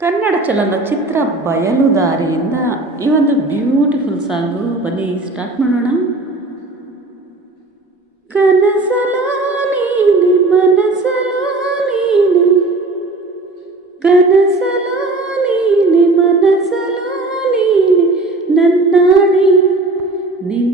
ಕನ್ನಡ ಚಲನಚಿತ್ರ ಬಯಲುದಾರಿಯಿಂದ ಈ ಒಂದು ಬ್ಯೂಟಿಫುಲ್ ಸಾಂಗು ಬನ್ನಿ ಸ್ಟಾರ್ಟ್ ಮಾಡೋಣ ಕನಸಲೋ ನೀನೆ ಮನಸಲೋ ನೀನೆ ಕನಸಲೋ ನೀನೆ ಮನಸಲೋ ನೀನೆ ನನ್ನಾಣೆ ನಿನ್ನಾಣೆ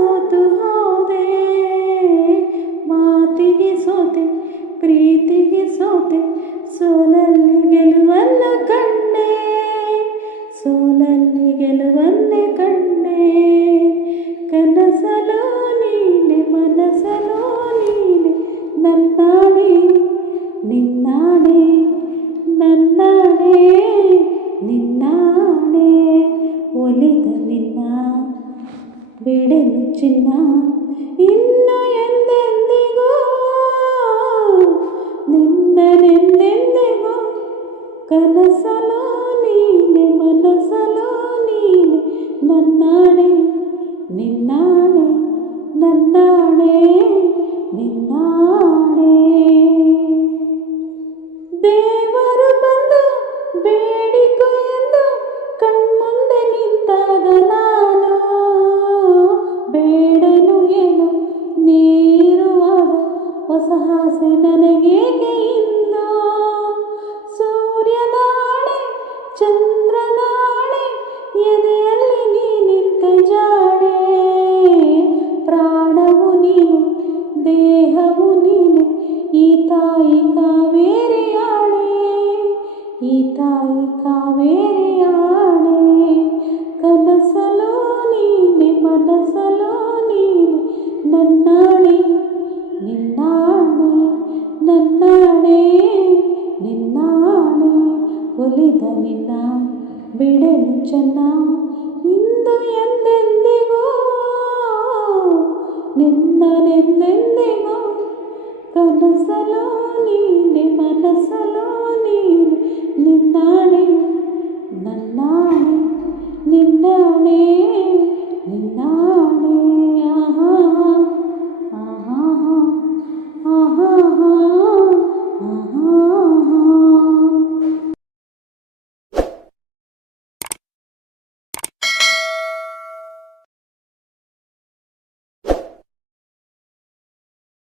ಸೋತು ಹೋದೆ, ಮಾತಿಗೆ ಸೋತೆ, ಪ್ರೀತಿಗೆ ಸೋತೆ, ಸೋಲಲ್ಲಿ ಗೆಲುವಲ್ಲ ಕಣ್ಣೆ, ಸೋಲಲ್ಲಿ ಗೆಲುವನ್ನೇ ಕಣ್ಣೆ. ಕನಸಲೋ ನೀನೆ, ಮನಸಲೋ ನೀನೆ, ನನ್ನಾಣೆ, ನಿನ್ನಾಣೆ ನನ್ನಾಣೆ, ನಿನ್ನಾಣೆ, ಒಲಿದ ನಿನ್ನ ಬಿಡೆನು ಚಿನ್ನ ಇನ್ನು ಎಂದೆಂದಿಗೂ ನಿನ್ನನೆಂದೆಂದಿಗೂ ಕನಸಲೋ ನೀನೆ ಮನಸಲೋ ನೀನೆ ನನ್ನಾಣೆ ನಿನ್ನಾಣೆ ನನ್ನಾಣೆ ನಿನ್ನಾಣೆ ದೇವರು ಬಂದು ಬೇಡಿಕೊ ಎಂದು ಕಣ್ಮುಂದೆ ನಿಂತಾಗ ತಾಯಿ ಕಾವೇರಿಯಾಣೆ ಈ ತಾಯಿ ಕಾವೇರಿಯಾಣೆ ಕನಸಲೋ ನೀನೆ ಮನಸಲೋ ನೀನೆ ನನ್ನಾಣೆ ನಿನ್ನಾಣೆ ನನ್ನಾಣೆ ನಿನ್ನಾಣೆ ಒಲಿದ ನಿನ್ನ ಬಿಡೆನು ಚೆನ್ನ ಇಂದು ಎಂದೆಂದಿಗೂ ನಿನ್ನನೆಂದೆಂದಿಗೂ కనసలో నిన్నే మనసలో